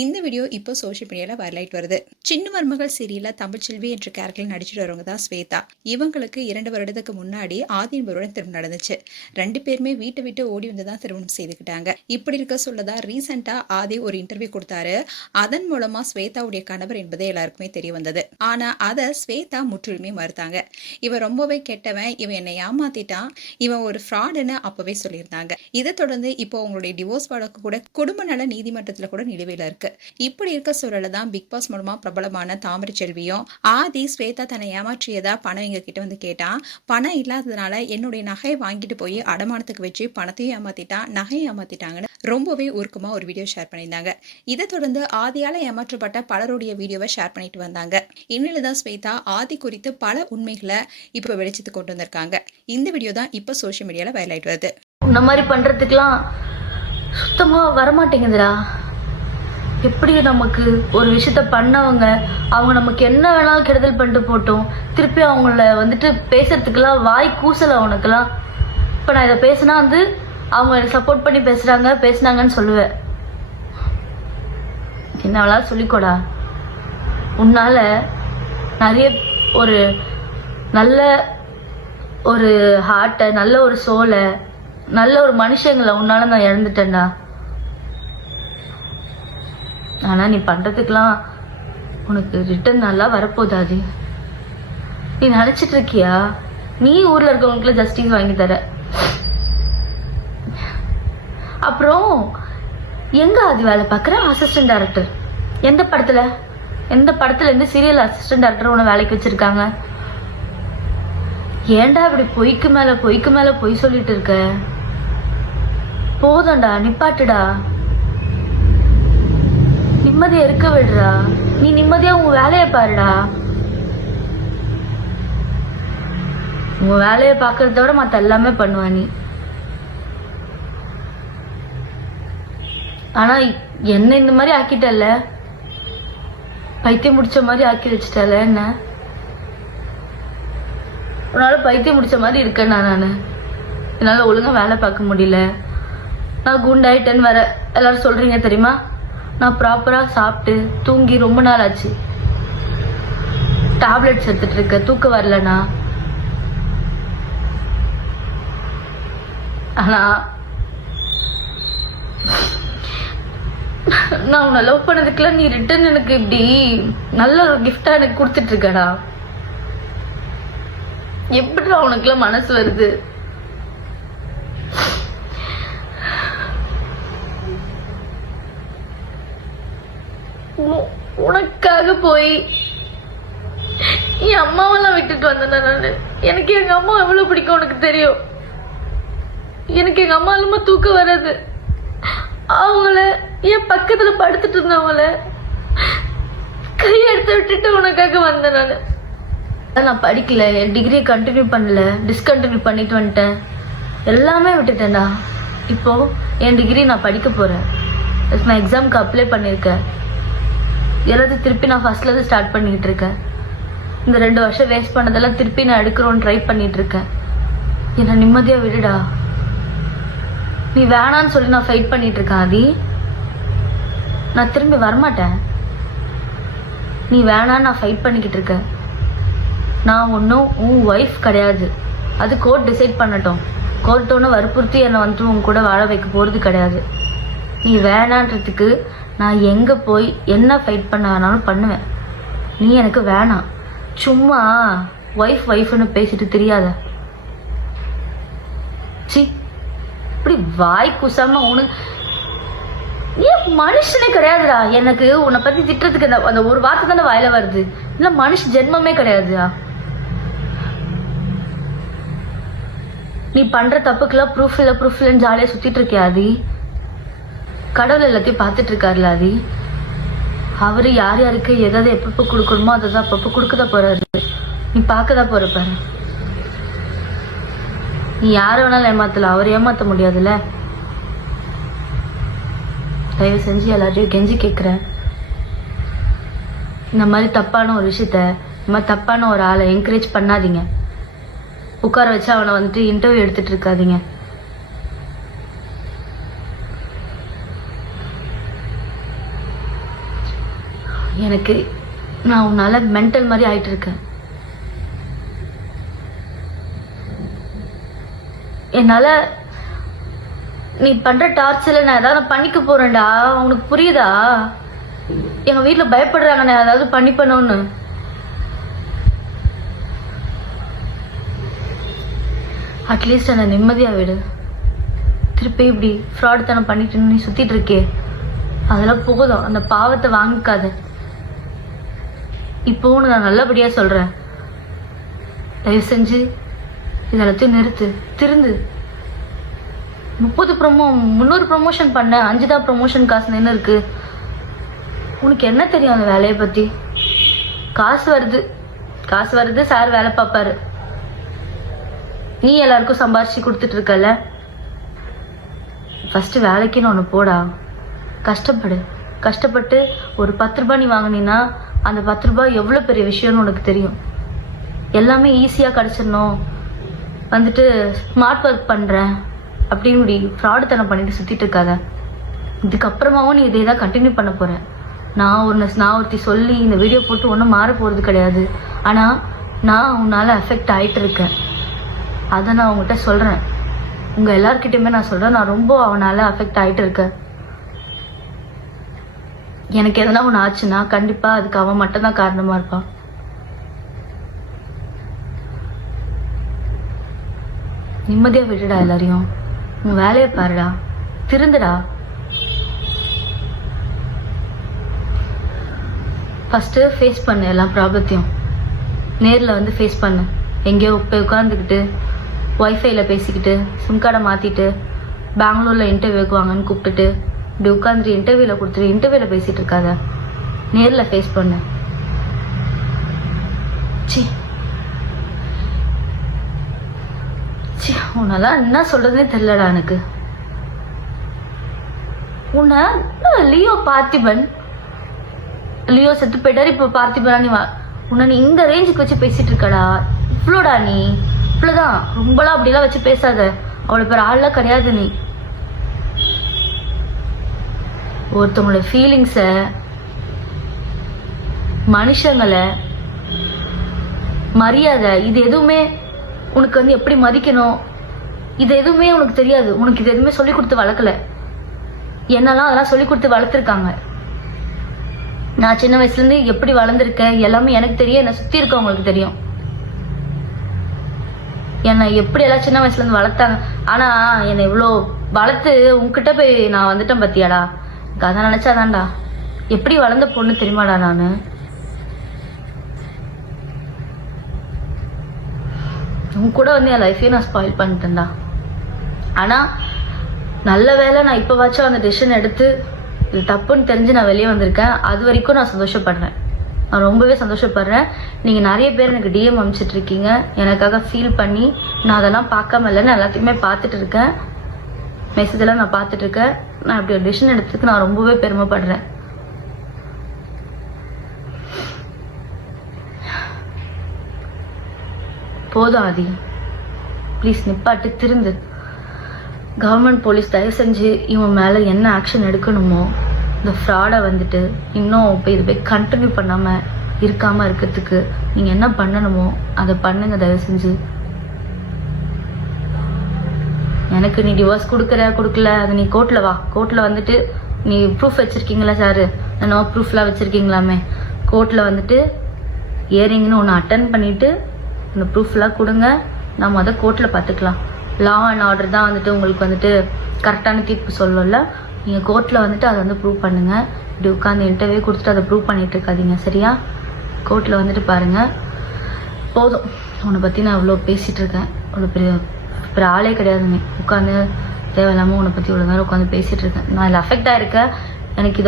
இந்த வீடியோ இப்போ சோஷியல் மீடியாவில் வைரலாயிட்டு வருது. சின்ன மருமகள் சீரியலில் தமிழ்ச்செல்வி என்ற கேரக்டரில் நடிச்சிட்டு வரவங்க தான் ஸ்வேதா. இவங்களுக்கு 2 வருடத்துக்கு முன்னாடி ஆதி என்பவருடன் திருமணம் நடந்துச்சு. 2 பேருமே வீட்டை விட்டு ஓடி வந்து தான் திருமணம் செய்துக்கிட்டாங்க. இப்படி இருக்க சொல்லதான் ரீசெண்டாக ஆதி ஒரு இன்டர்வியூ கொடுத்தாரு. அதன் மூலமா ஸ்வேதாவுடைய கணவர் என்பது எல்லாருக்குமே தெரிய வந்தது. ஆனா அதை ஸ்வேதா முற்றிலுமே மறுத்தாங்க. இவன் ரொம்பவே கெட்டவன், இவன் என்னை ஏமாத்திட்டான், இவன் ஒரு ஃப்ராடுன்னு அப்பவே சொல்லியிருந்தாங்க. இதை தொடர்ந்து இப்போ உங்களுடைய டிவோர்ஸ் வழக்கு கூட குடும்ப நல நீதிமன்றத்துல கூட நிலுவையில் இருக்கு. இப்படி இருக்க சூழல தான் பிக் பாஸ் மூலமா பிரபலமான தாமரை செல்வியும் ஆதி ஸ்வேதா தன்னை ஏமாற்றியதா பணம் எங்க கிட்ட வந்து கேட்டான். பணம் இல்லாததுனால என்னுடைய நகையை வாங்கிட்டு போய் அடமானத்துக்கு வச்சு பணத்தையும் ஏமாத்திட்டான், நகையை ஏமாத்திட்டாங்கன்னு ரொம்பவே உருக்கமா ஒரு வீடியோ ஷேர் பண்ணியிருந்தாங்க. இதை தொடர்ந்து ஆதியால ஏமாற்றப்பட்ட பலருடைய வீடியோவை ஷேர் பண்ணிட்டு வந்தாங்க. இந்நிலைதான் ஸ்வேதா ஆதி குறித்து பல உண்மைகளை இப்ப வெளிச்சத்துக்கு கொண்டு வந்திருக்காங்க. இந்த வீடியோ தான் இப்ப சோஷியல் மீடியால வைரலாயிட்டு வருது. இந்த மாதிரி பண்றதுக்கெல்லாம் சுத்தமா வரமாட்டேங்குதுடா. எப்படி நமக்கு ஒரு விஷயத்த பண்ணவங்க அவங்க நமக்கு என்ன வேணாலும் கெடுதல் பண்ணிட்டு போட்டோம், திருப்பி அவங்கள வந்துட்டு பேசுறதுக்கெல்லாம் வாய் கூசல அவனுக்கெல்லாம். இப்ப நான் இதை பேசினா வந்து அவங்க எனக்கு சப்போர்ட் பண்ணி பேசினாங்கன்னு சொல்லுவேன். என்ன வேணாலும் சொல்லிக்கோடா. உன்னால நிறைய ஒரு நல்ல ஒரு ஹார்ட்டை, நல்ல ஒரு சோலை, நல்ல ஒரு மனுஷங்களை உன்னால நான் இழந்துட்டேன்டா. ஆனா நீ பண்றதுக்கெல்லாம் உனக்கு ரிட்டர்ன் நல்லா வரப்போதாது. நீ நினைச்சிட்டு இருக்கியா நீ ஊர்ல இருக்கவங்களுக்கு ஜஸ்டிஸ் வாங்கி தர? அப்புறம் எங்க ஆதி வேலை பார்க்குற அசிஸ்டன்ட் டைரக்டர்? எந்த படத்துல இருந்து சீரியல் அசிஸ்டன்ட் டைரக்டர் உன்னை வேலைக்கு வச்சிருக்காங்க? ஏன்டா இப்படி பொய்க்கு மேல பொய் சொல்லிட்டு இருக்க? போதும்டா, நிப்பாட்டுடா. நிம்மதியா இருக்க விடுறா. நீ நிம்மதியா உன் வேலையை பாருடா. உன் வேலையை பார்க்கறத விட மத்த எல்லாமே பண்ணுவ நீ. ஆனா என்ன இந்த மாதிரி ஆக்கிட்டல்ல, பைத்தியம் முடிச்ச மாதிரி ஆக்கி வச்சிட்டல. என்ன உன்னால பைத்தியம் முடிச்ச மாதிரி இருக்கேன் நானு. என்னால ஒழுங்கா வேலை பார்க்க முடியல. நான் குண்டாயிட்டேன்னு வர எல்லாரும் சொல்றீங்க தெரியுமா? நான் ப்ராப்பரா சாப்பிட்டு தூங்கி ரொம்ப நாள் ஆச்சு. டேப்லெட்ஸ் எடுத்துட்டு இருக்க, தூக்க வரலனா. ஆனா நான் உன்னை லவ் பண்ணதுக்குலாம் நீ ரிட்டர்ன் எனக்கு இப்படி நல்ல ஒரு கிஃப்டா எனக்கு கொடுத்துட்டு இருக்கடா. எப்படிடா உனக்குலாம் மனசு வருது? உனக்காக போய் என் அம்மாவெல்லாம் விட்டுட்டு வந்தேன் நானு. எனக்கு எங்க அம்மா எவ்வளவு பிடிக்கும் உனக்கு தெரியும். எனக்கு எங்க அம்மா இல்லாம தூக்கம் வராது. அவங்கள என் பக்கத்துல படுத்துட்டு இருந்தவங்கள கையெடுத்து விட்டுட்டு உனக்காக வந்தேன் நானு. நான் படிக்கல, என் டிகிரியை கண்டினியூ பண்ணல, டிஸ்கண்டினியூ பண்ணிட்டு வந்துட்டேன். எல்லாமே விட்டுட்டேன்டா. இப்போ என் டிகிரி நான் படிக்க போறேன். நான் எக்ஸாமுக்கு அப்ளை பண்ணியிருக்கேன். எல்லாத்தையும் திருப்பி நான் ஃபர்ஸ்ட்ல இருந்து ஸ்டார்ட் பண்ணிக்கிட்டு இருக்கேன். இந்த 2 வருஷம் வேஸ்ட் பண்ணதெல்லாம் திருப்பி நான் எடுக்கிறோன்னு ட்ரை பண்ணிட்டு இருக்கேன். என்னை நிம்மதியா விடுடா. நீ வேணான்னு சொல்லி நான் ஃபைட் பண்ணிட்டு இருக்கேன் ஆதி. நான் திரும்பி வரமாட்டேன். நீ வேணான்னு நான் ஃபைட் பண்ணிக்கிட்டு இருக்கேன். நான் ஒன்றும் உன் ஒய்ஃப் கிடையாது. அது கோர்ட் டிசைட் பண்ணட்டும். கோர்ட் ஒன்று வற்புறுத்தி என்னை வந்துட்டு உன் கூட வாழ வைக்க போகிறது கிடையாது. நீ வேணான்றதுக்கு நான் எங்கே போய் என்ன ஃபைட் பண்ண வேணாலும் பண்ணுவேன். நீ எனக்கு வேணாம். சும்மா ஒய்ஃப்னு பேசிட்டு தெரியாத. சி, இப்படி வாய் குசாம உனக்கு ஏன் மனுஷனே கிடையாதுடா. எனக்கு உன்னை பத்தி திட்டுறதுக்கு அந்த ஒரு வார்த்தை தானே வாயில வருது. இல்ல மனுஷ ஜென்மமே கிடையாதுடா. நீ பண்ற தப்புக்கெல்லாம் ப்ரூஃப் இல்லைன்னு ஜாலியா சுத்திட்டு இருக்கியா ஆதி? கடவுள் எல்லாத்தையும் பார்த்துட்டு இருக்காருல ஆதி. அவரு யார் யாருக்கு எதாவது எப்பப்போ கொடுக்கணுமோ அதை தான் அப்பப்போ கொடுக்கதான் போறாரு. நீ பார்க்கதான் போற பாரு. நீ யார வேணாலும் ஏமாத்தல, அவர் ஏமாத்த முடியாதுல்ல. தயவு செஞ்சு எல்லாத்தையும் கெஞ்சி கேட்குறேன். இந்த மாதிரி தப்பான ஒரு விஷயத்த, இந்த மாதிரி தப்பான ஒரு ஆளை என்கரேஜ் பண்ணாதீங்க. உட்கார வச்சு அவனை வந்துட்டு இன்டர்வியூ எடுத்துட்டு இருக்காதீங்க. எனக்கு நான் உன்னால மென்டல் மாதிரி ஆயிட்டு இருக்கேன். என்னால நீ பண்ற டார்ச்சர்ல நான் ஏதாவது பண்ணிக்க போறேன்டா. உனக்கு புரியுதா? எங்க வீட்டுல பயப்படுறாங்க நான் ஏதாவது பண்ணிப்பணும்னு. அட்லீஸ்ட் என்ன நிம்மதியா விடு. திருப்பி இப்படி ஃப்ராட் தனம் பண்ணிட்டு நீ சுத்திட்டு இருக்கே, அதெல்லாம் போதும். அந்த பாவத்தை வாங்கிக்காத. இப்போன்னு நான் நல்லபடியா சொல்றேன். தயவு செஞ்சு இதெல்லாத்தையும் நிறுத்து, திருந்து. 300 ப்ரொமோஷன் பண்ண, 5 தான் ப்ரொமோஷன் காசு என்ன இருக்கு? உனக்கு என்ன தெரியும் அந்த வேலையை பத்தி? காசு வருது, சார் வேலை பார்ப்பாரு. நீ எல்லாருக்கும் சம்பாரிச்சு கொடுத்துட்டு இருக்கல. ஃபர்ஸ்ட் வேலைக்குன்னு ஒன்று போடா. கஷ்டப்பட்டு ஒரு 10 ரூபாய் நீ வாங்கினீன்னா அந்த 10 ரூபாய் எவ்வளோ பெரிய விஷயம்னு உனக்கு தெரியும். எல்லாமே ஈஸியாக கிடச்சிடணும், வந்துட்டு ஸ்மார்ட் ஒர்க் பண்ணுறேன் அப்படின்னு ஃப்ராடு தனம் பண்ணிட்டு சுற்றிட்டு இருக்காத. இதுக்கப்புறமாவும் நீ இதே தான் கண்டினியூ பண்ண போற. நான் ஒருத்தி சொல்லி இந்த வீடியோ போட்டு ஒன்றும் மாற போகிறது கிடையாது. ஆனால் நான் உன்னால் அஃபெக்ட் ஆகிட்டு இருக்கேன். அதை நான் உங்ககிட்ட சொல்கிறேன். உங்கள் எல்லார்கிட்டையுமே நான் சொல்கிறேன், நான் ரொம்ப அவனால் அஃபெக்ட் ஆகிட்டு இருக்கேன். எனக்கு எதனா ஒன்று ஆச்சுன்னா கண்டிப்பாக அதுக்கு அவன் மட்டும்தான் காரணமாக இருப்பான். நிம்மதியாக விட்டுடா எல்லாரையும். உன் வேலையை பாருடா, திருந்துடா. ஃபஸ்ட்டு ஃபேஸ் பண்ணு எல்லா ப்ராப்ளத்தையும். நேரில் வந்து ஃபேஸ் பண்ணு. எங்கேயோ போய் உட்காந்துக்கிட்டு ஒய்ஃபைல பேசிக்கிட்டு சிம் கார்டை மாற்றிட்டு பெங்களூரில் இன்டர்வியூக்கு வாங்கன்னு கூப்பிட்டுட்டு இப்படி உட்காந்துட்டு இன்டர்வியூவில் கொடுத்துட்டு இன்டர்வியூவில் பேசிகிட்டு இருக்காத. நேரில் ஃபேஸ் பண்ணு. சி உன்னெல்லாம் என்ன சொல்றதுன்னே தெரியலடா எனக்கு. உன்னை லியோ செத்து போயிட்டாரு, இப்போ பார்த்திபனா நீ உன்னை நீ இந்த ரேஞ்சுக்கு வச்சு பேசிட்டு இருக்கடா. இவ்வளோடா நீ, இவ்வளோதான். ரொம்பலாம் அப்படிலாம் வச்சு பேசாத. அவ்வளோ பேர் ஆள்லாம் கிடையாது நீ. ஒருத்தவங்களோட ஃபீலிங்ஸை, மனுஷங்களை, மரியாதை, இது எதுவுமே உனக்கு வந்து எப்படி மதிக்கணும், இது எதுவுமே உனக்கு தெரியாது. உனக்கு இது எதுவுமே சொல்லி கொடுத்து வளர்க்கல. என்னெல்லாம் அதெல்லாம் சொல்லி கொடுத்து வளர்த்துருக்காங்க. நான் சின்ன வயசுலேருந்து எப்படி வளர்ந்துருக்கேன் எல்லாமே எனக்கு தெரியும். என்னை சுற்றி இருக்கவங்களுக்கு தெரியும் என்னை எப்படி எல்லாம் சின்ன வயசுலேருந்து வளர்த்தாங்க. ஆனால் என்னை இவ்வளோ வளர்த்து உங்ககிட்ட போய் நான் வந்துட்டேன் பத்தியாடா. எனக்கு அதை நினச்சாதான்டா. எப்படி வளர்ந்த பொண்ணு தெரியுமாடா நான். உன் கூட வந்து என் லைஃபையும் நான் ஸ்பாயில் பண்ணிட்டேன்டா. ஆனால் நல்ல வேலை நான் இப்போ வாச்சும் அந்த டெசிஷன் எடுத்து இது தப்புன்னு தெரிஞ்சு நான் வெளியே வந்திருக்கேன். அது வரைக்கும் நான் சந்தோஷப்படுறேன். நான் ரொம்பவே சந்தோஷப்படுறேன். நீங்கள் நிறைய பேர் எனக்கு டிஎம் அனுப்பிச்சிட்டு இருக்கீங்க எனக்காக ஃபீல் பண்ணி. நான் அதெல்லாம் பார்க்காம இல்லைன்னு எல்லாத்தையுமே பார்த்துட்டு இருக்கேன். மெசேஜெல்லாம் நான் பார்த்துட்டு இருக்கேன். நான் இப்படி ஒரு டெசிஷன் எடுத்ததுக்கு நான் ரொம்பவே பெருமைப்படுறேன். போதும் ஆதி, ப்ளீஸ் நிப்பாட்டு, திருந்து. கவர்மெண்ட் போலீஸ் தயவு செஞ்சு இவன் மேலே என்ன ஆக்ஷன் எடுக்கணுமோ, இந்த ஃப்ராடை வந்துட்டு இன்னும் இப்போ இது போய் கண்டினியூ பண்ணாமல் இருக்காமல் இருக்கிறதுக்கு நீங்கள் என்ன பண்ணணுமோ அதை பண்ணுங்க தயவு செஞ்சு. எனக்கு நீ டிவோர்ஸ் கொடுக்கல, அது நீ கோர்ட்டில் வா. கோர்ட்டில் வந்துட்டு நீ ப்ரூஃப் வச்சுருக்கீங்களா சார்? நோ ப்ரூஃப்லாம் வச்சுருக்கீங்களாமே. கோர்ட்டில் வந்துட்டு இயரிங்னு ஒன்று அட்டன் பண்ணிவிட்டு இந்த ப்ரூஃப்லாம் கொடுங்க. நம்ம அதை கோர்ட்டில் பார்த்துக்கலாம். லா அண்ட் ஆர்டர் தான் வந்துட்டு உங்களுக்கு வந்துட்டு கரெக்டான தீர்ப்பு சொல்லல. நீங்கள் கோர்ட்டில் வந்துட்டு அதை வந்து ப்ரூவ் பண்ணுங்கள். இப்படி உட்காந்து இன்டர்வியூ கொடுத்துட்டு அதை ப்ரூவ் பண்ணிட்டு இருக்காதீங்க, சரியா? கோர்ட்டில் வந்துட்டு பாருங்கள். போதும், உன்னை பற்றி நான் இவ்வளோ பேசிகிட்டு இருக்கேன். அவ்வளோ பெரிய ஆளே கிடையாதுங்க. உட்காந்து தேவையில்லாமல் உன்னை பற்றி இவ்வளோ நேரம் உட்காந்து பேசிகிட்டு இருக்கேன். நான் இதில் அஃபெக்ட் ஆகிருக்கேன். எனக்கு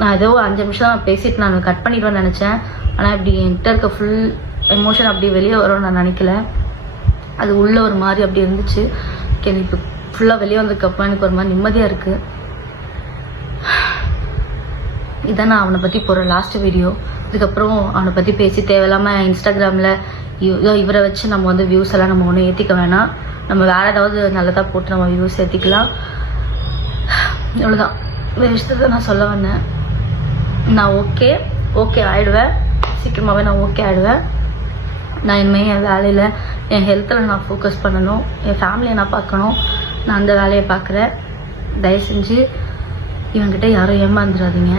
நான் ஏதோ 5 நிமிஷம் நான் பேசிட்டு நான் கட் பண்ணிடுவேன்னு நினச்சேன். ஆனால் இப்படி என்கிட்ட இருக்க ஃபுல் எமோஷன் அப்படி வெளியே வரும்னு நான் நினைக்கல. அது உள்ள ஒரு மாதிரி அப்படி இருந்துச்சு. எனக்கு இப்போ ஃபுல்லாக வெளியே வந்ததுக்கப்புறம் எனக்கு ஒரு மாதிரி நிம்மதியாக இருக்குது. இதான் நான் அவனை பற்றி போகிற லாஸ்ட் வீடியோ. இதுக்கப்புறம் அவனை பற்றி பேசி தேவையில்லாமல் இன்ஸ்டாகிராமில் இவரை வச்சு நம்ம வந்து வியூஸ் எல்லாம் நம்ம ஒன்றும் ஏற்றிக்க வேணாம். நம்ம வேறு ஏதாவது நல்லதாக போட்டு நம்ம வியூஸ் ஏற்றிக்கலாம். இவ்வளோதான் இந்த விஷயத்தை நான் சொல்ல வந்தேன். நான் ஓகே ஆகிடுவேன், சீக்கிரமாகவே நான் ஓகே ஆகிடுவேன். நான் இனிமேல் என் வேலையில் என் ஹெல்த்தில் நான் ஃபோக்கஸ் பண்ணணும், என் ஃபேமிலியை நான் பார்க்கணும். நான் அந்த வேலையை பார்க்குறேன். தயவு செஞ்சு இவன்கிட்ட யாரும் ஏமாந்துடாதீங்க.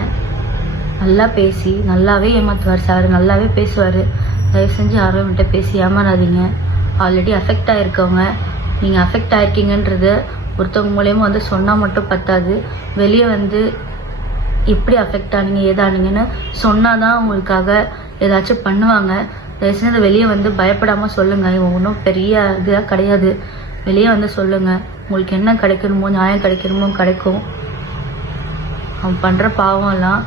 நல்லா பேசி நல்லாவே ஏமாற்றுவார் சார், நல்லாவே பேசுவார். தயவு செஞ்சு யாரும் இவன்கிட்ட பேசி ஏமாறாதீங்க. ஆல்ரெடி அஃபெக்ட் ஆகிருக்கவங்க, நீங்கள் அஃபெக்ட் ஆகிருக்கீங்கன்றது ஒருத்தவங்க மூலியமாக வந்து சொன்னால் மட்டும் பத்தாது. வெளியே வந்து எப்படி அஃபெக்ட் ஆனீங்க ஏதானீங்கன்னு சொன்னால் தான் உங்களுக்காக ஏதாச்சும் பண்ணுவாங்க. தயவு செஞ்சு வெளியே வந்து பயப்படாமல் சொல்லுங்கள். இவன் ஒன்றும் பெரிய இதாக கிடையாது. வெளியே வந்து சொல்லுங்கள். உங்களுக்கு என்ன கிடைக்கணுமோ, நியாயம் கிடைக்கணுமோ கிடைக்கும். அவன் பண்ணுற பாவம்லாம்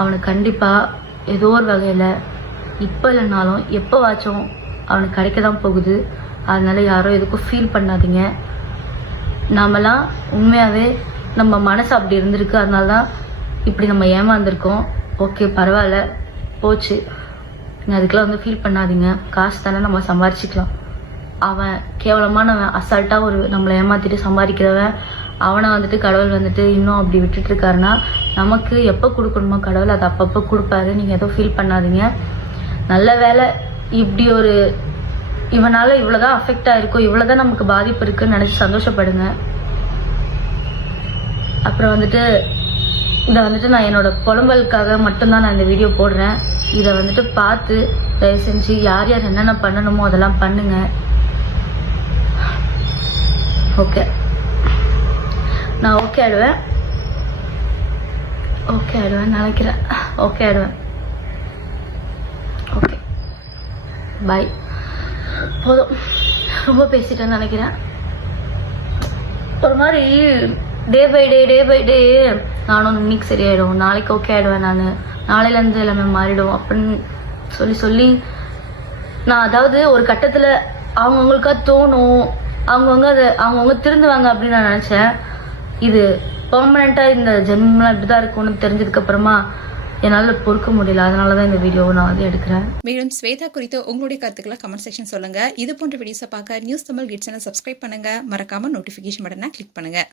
அவனுக்கு கண்டிப்பாக ஏதோ ஒரு வகையில் இப்போ இல்லைனாலும் எப்போவாச்சும் அவனுக்கு கிடைக்க தான் போகுது. அதனால யாரும் எதுக்கும் ஃபீல் பண்ணாதீங்க. நாமெல்லாம் உண்மையாகவே நம்ம மனசு அப்படி இருந்திருக்கு, அதனால தான் இப்படி நம்ம ஏமாந்துருக்கோம். ஓகே பரவாயில்ல, போச்சு. நீங்கள் அதுக்கெல்லாம் வந்து ஃபீல் பண்ணாதீங்க. காசு தானே நம்ம சம்பாரிச்சிக்கலாம். அவன் கேவலமானவன், அசால்ட்டாக ஒரு நம்மளை ஏமாற்றிட்டு சம்பாதிக்கிறவன். அவனை வந்துட்டு கடவுள் வந்துட்டு இன்னும் அப்படி விட்டுட்டு இருக்காருன்னா நமக்கு எப்போ கொடுக்கணுமோ கடவுள் அதை அப்பப்போ கொடுப்பாரு. நீங்கள் எதுவும் ஃபீல் பண்ணாதீங்க. நல்ல வேலை இப்படி ஒரு இவனால் இவ்வளோதான் அஃபெக்ட் ஆகிருக்கும், இவ்வளோதான் நமக்கு பாதிப்பு இருக்குன்னு நினச்சி சந்தோஷப்படுங்க. அப்புறம் வந்துட்டு இதை வந்துட்டு நான் என்னோட புலம்பலுக்காக மட்டும்தான் நான் இந்த வீடியோ போடுறேன். இதை வந்துட்டு பார்த்து தயவு செஞ்சு யார் யார் என்னென்ன பண்ணணுமோ அதெல்லாம் பண்ணுங்க. ஓகே நான் ஓகே ஆயிடுவேன் நினைக்கிறேன். ஓகே ஆயிடுவேன். Okay bye. போதும், ரொம்ப பேசிட்டேன்னு நினைக்கிறேன். ஒரு மாதிரி டே பை டே நானும் இன்னைக்கு சரியாயிடும், நாளைக்கு ஓகே ஆயிடுவேன், நான் நாளையிலேருந்து எல்லாமே மாறிடும் அப்படின்னு சொல்லி நான் அதாவது ஒரு கட்டத்தில் அவங்கவுங்களுக்காக தோணும், அவங்கவுங்க திருந்துவாங்க அப்படின்னு நான் நினச்சேன். இது பெர்மனெண்ட்டாக இந்த ஜென்மலாம் இப்படி தான் இருக்கும்னு தெரிஞ்சதுக்கப்புறமா என்னால் பொறுக்க முடியல. அதனால தான் இந்த வீடியோவை நான் வந்து எடுக்கிறேன். மேலும் ஸ்வேதா குறித்து உங்களுடைய கருத்துக்களை கமெண்ட் செக்ஷன் சொல்லுங்க. இது போன்ற வீடியோஸை பார்க்க news Tamil kids channel subscribe பண்ணுங்க. மறக்காம நோட்டிஃபிகேஷன் பட்டனை கிளிக் பண்ணுங்க.